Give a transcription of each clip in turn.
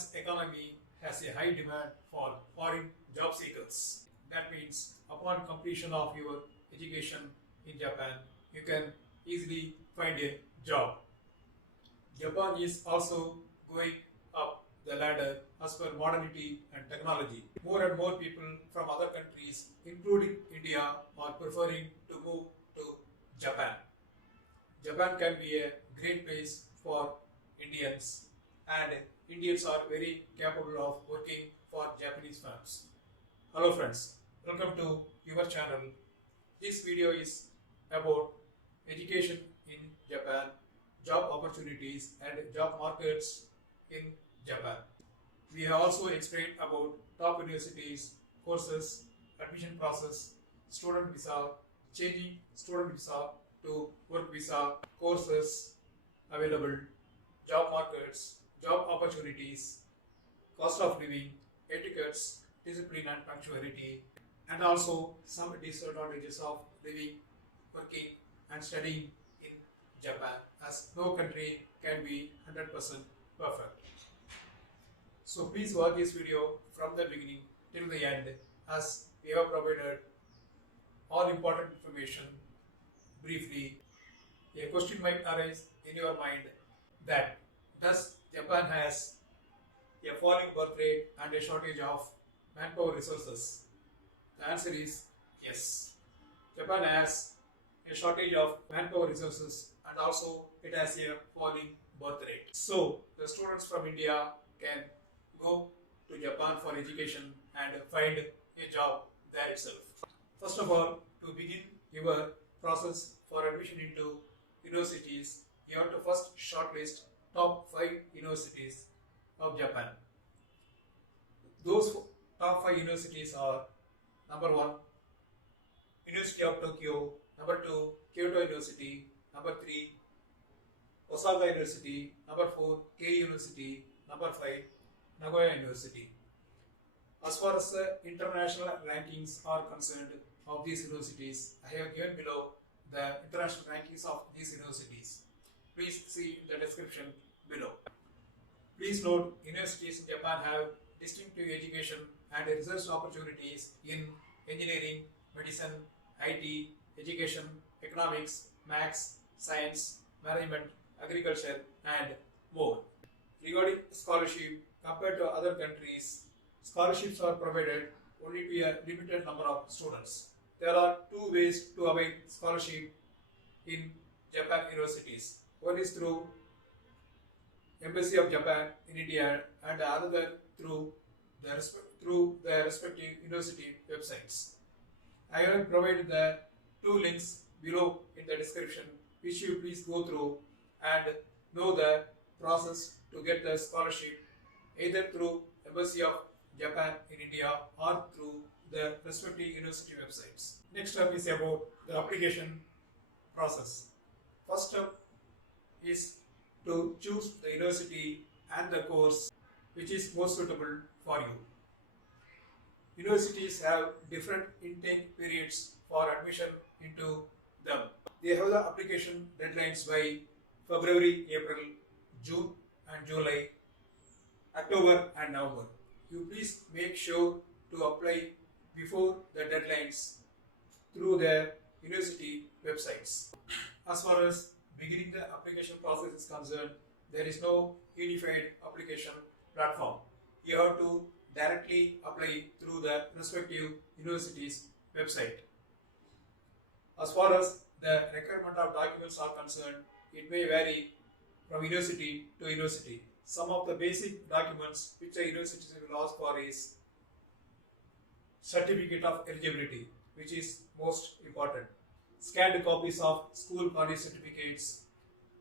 Japan's economy has a high demand for foreign job seekers. That means upon completion of your education in Japan, you can easily find a job. Japan is also going up the ladder as per modernity and technology. More and more people from other countries, including India, are preferring to move to Japan. Japan can be a great place for Indians, and Indians are very capable of working for Japanese firms. Hello friends, welcome to your channel. This video is about education in Japan, job opportunities and job markets in Japan. We have also explained about top universities, courses, admission process, student visa, changing student visa to work visa, courses available, job markets, job opportunities, cost of living, etiquettes, discipline and punctuality, and also some disadvantages of living, working and studying in Japan, as no country can be 100% perfect. So please watch this video from the beginning till the end, as we have provided all important information briefly. A question might arise in your mind that does Japan has a falling birth rate and a shortage of manpower resources? The answer is yes. Japan has a shortage of manpower resources and also it has a falling birth rate. So the students from India can go to Japan for education and find a job there itself. First of all, to begin your process for admission into universities, you have to first shortlist top 5 universities of Japan. Those top 5 universities are: number 1, University of Tokyo; number 2, Kyoto University; number 3, Osaka University; number 4, Keio University; number 5, Nagoya University. As far as international rankings are concerned of these universities, I have given below the international rankings of these universities. Please see in the description below. Please note, universities in Japan have distinctive education and research opportunities in engineering, medicine, IT, education, economics, maths, science, management, agriculture, and more. Regarding scholarship, compared to other countries, scholarships are provided only to a limited number of students. There are 2 ways to avail scholarship in Japan universities. One is through Embassy of Japan in India and another through the respective university websites. I have provided the 2 links below in the description, which you please go through and know the process to get the scholarship either through Embassy of Japan in India or through the respective university websites. Next step is about the application process. First step is to choose the university and the course which is most suitable for you. Universities have different intake periods for admission into them. They have the application deadlines by February, April, June and July, October and November. You please make sure to apply before the deadlines through their university websites. As far as beginning the application process is concerned, there is no unified application platform. You have to directly apply through the respective university's website. As far as the requirement of documents are concerned, it may vary from university to university. Some of the basic documents which the universities will ask for is certificate of eligibility, which is most important. Scanned copies of school college certificates,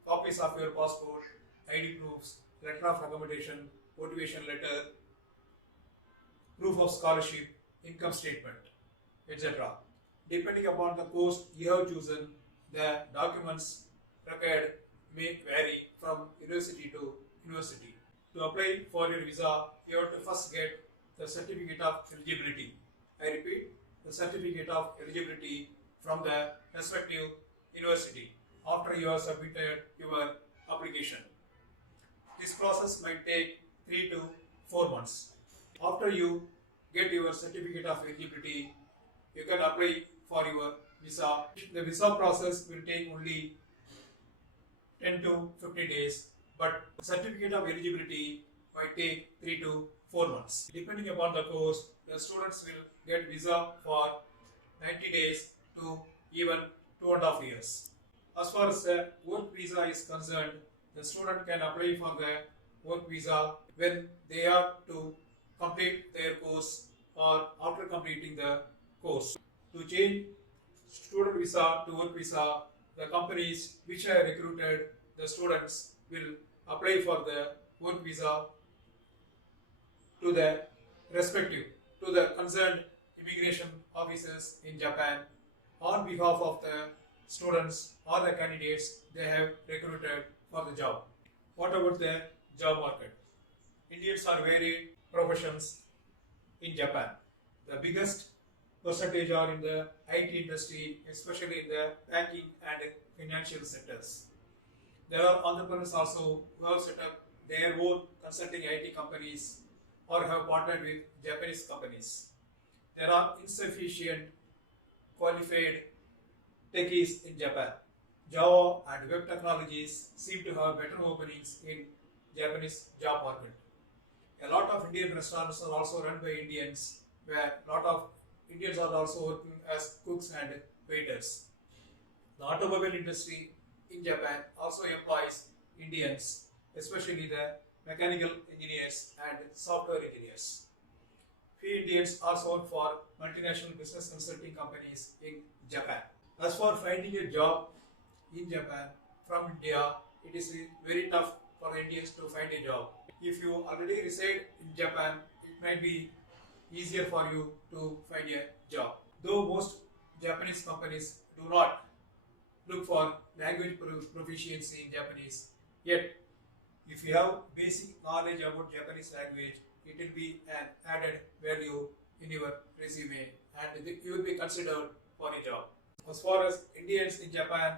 copies of your passport, ID proofs, letter of recommendation, motivation letter, proof of scholarship, income statement, etc. Depending upon the course you have chosen, the documents required may vary from university to university. To apply for your visa, you have to first get the certificate of eligibility. I repeat, the certificate of eligibility from the respective university after you have submitted your application. This process might take 3 to 4 months. After you get your certificate of eligibility, you can apply for your visa. The visa process will take only 10 to 50 days, but certificate of eligibility might take 3 to 4 months. Depending upon the course, the students will get visa for 90 days to even 2.5 years. As far as the work visa is concerned, the student can apply for the work visa when they are to complete their course or after completing the course. To change student visa to work visa, the companies which have recruited the students will apply for the work visa to the respective, to the concerned immigration officers in Japan on behalf of the students or the candidates they have recruited for the job. What about the job market? Indians are varied professions in Japan. The biggest percentage are in the IT industry, especially in the banking and financial sectors. There are entrepreneurs also who have set up their own consulting IT companies or have partnered with Japanese companies. There are insufficient qualified techies in Japan. Java and web technologies seem to have better openings in Japanese job market. A lot of Indian restaurants are also run by Indians, where a lot of Indians are also working as cooks and waiters. The automobile industry in Japan also employs Indians, especially the mechanical engineers and software engineers. Few Indians also work for multinational business consulting companies in Japan. As for finding a job in Japan from India, it is very tough for Indians to find a job. If you already reside in Japan, it might be easier for you to find a job. Though most Japanese companies do not look for language proficiency in Japanese, yet if you have basic knowledge about Japanese language, it will be an added value in your resume and you will be considered for a job. As far as Indians in Japan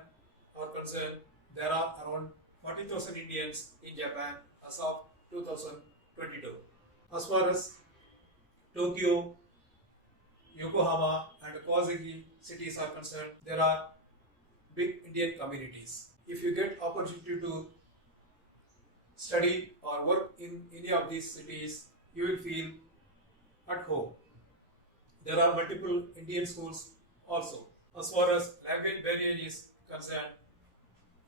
are concerned, there are around 40,000 Indians in Japan as of 2022. As far as Tokyo, Yokohama and Kawasaki cities are concerned, there are big Indian communities. If you get opportunity to study or work in any of these cities, you will feel at home. There are multiple Indian schools also. As far as language barrier is concerned,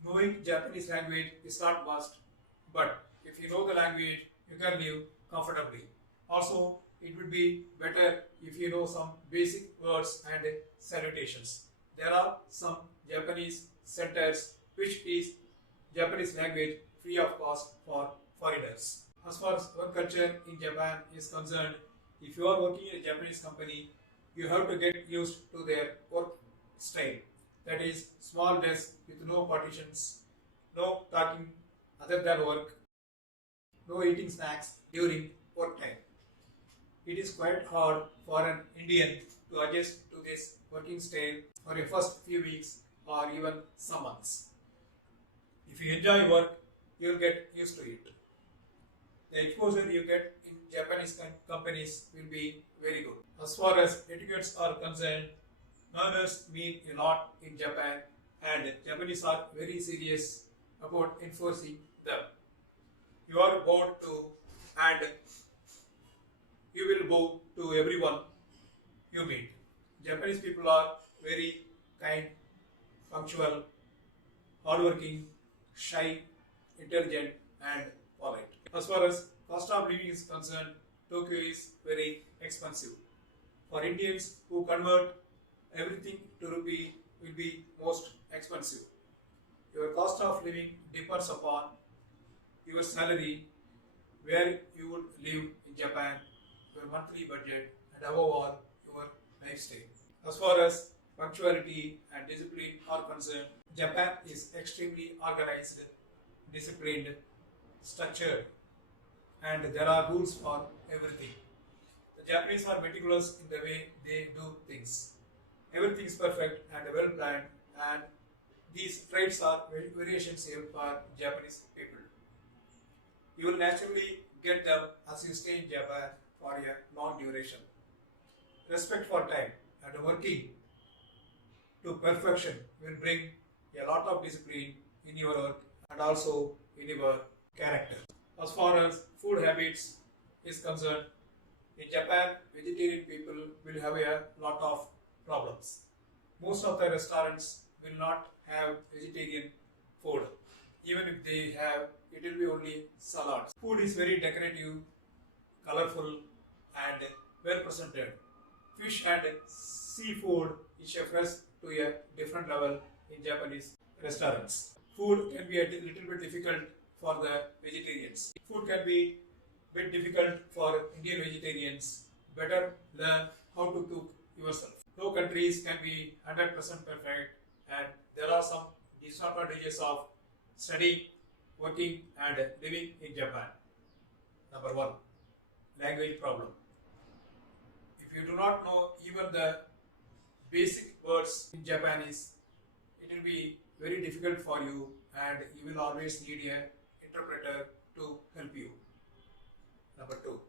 knowing Japanese language is not must, but if you know the language, you can live comfortably. Also, it would be better if you know some basic words and salutations. There are some Japanese centers which teach Japanese language free of cost for foreigners. As far as work culture in Japan is concerned, if you are working in a Japanese company, you have to get used to their work style. That is, small desk with no partitions, no talking other than work, no eating snacks during work time. It is quite hard for an Indian to adjust to this working style for the first few weeks or even some months. If you enjoy work, you will get used to it. The exposure you get in Japanese companies will be very good. As far as etiquettes are concerned, manners mean a lot in Japan and Japanese are very serious about enforcing them. You are bound to and you will bow to everyone you meet. Japanese people are very kind, punctual, hardworking, shy, intelligent and polite. As far as cost of living is concerned, Tokyo is very expensive. For Indians who convert everything to rupee will be most expensive. Your cost of living depends upon your salary, where you would live in Japan, your monthly budget, and above all, your lifestyle. As far as punctuality and discipline are concerned, Japan is extremely organized, disciplined, structured, and there are rules for everything. The Japanese are meticulous in the way they do things. Everything is perfect and well planned, and these traits are very essential for Japanese people. You will naturally get them as you stay in Japan for a long duration. Respect for time and working to perfection will bring a lot of discipline in your work and also in your character. As far as food habits is concerned, in Japan, vegetarian people will have a lot of problems. Most of the restaurants will not have vegetarian food. Even if they have, it will be only salads. Food is very decorative, colorful, and well presented. Fish and seafood is fresh to a different level in Japanese restaurants. Food can be a little bit difficult for the vegetarians. Food can be a bit difficult for Indian vegetarians. Better learn how to cook yourself. No countries can be 100% perfect, and there are some disadvantages of studying, working, and living in Japan. Number one, language problem. If you do not know even the basic words in Japanese, it will be very difficult for you, and you will always need an interpreter to help you. Number two,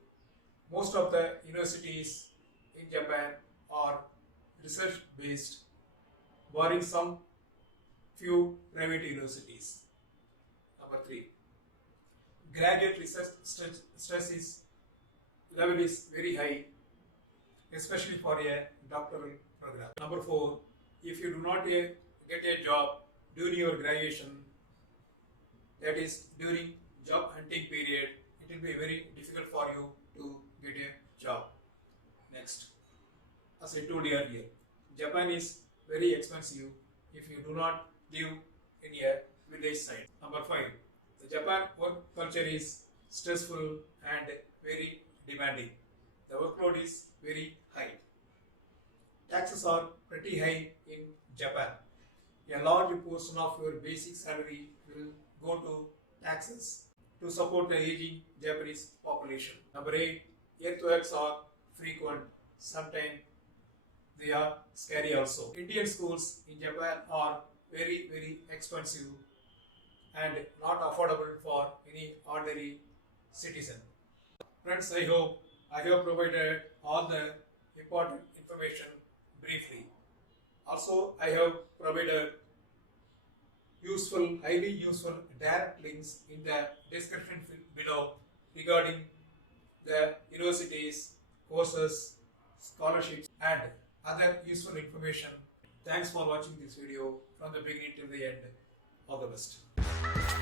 most of the universities in Japan are research based, barring some few private universities. Number three, graduate research stress level is very high, especially for a doctoral program. Number four, if you do not get a job during your graduation, that is during job hunting period, it will be very difficult for you to get a job. Next, as I told you earlier, Japan is very expensive if you do not live in a village side. Number five, the Japan work culture is stressful and very demanding. The workload is very high. Taxes are pretty high in Japan. A large portion of your basic salary will go to taxes to support the aging Japanese population. Number 8, earthquakes are frequent. Sometimes they are scary also. Indian schools in Japan are very, very expensive and not affordable for any ordinary citizen. Friends, I hope I have provided all the important information briefly. Also, I have provided highly useful direct links in the description below regarding the universities, courses, scholarships, and other useful information. Thanks for watching this video from the beginning till the end. All the best.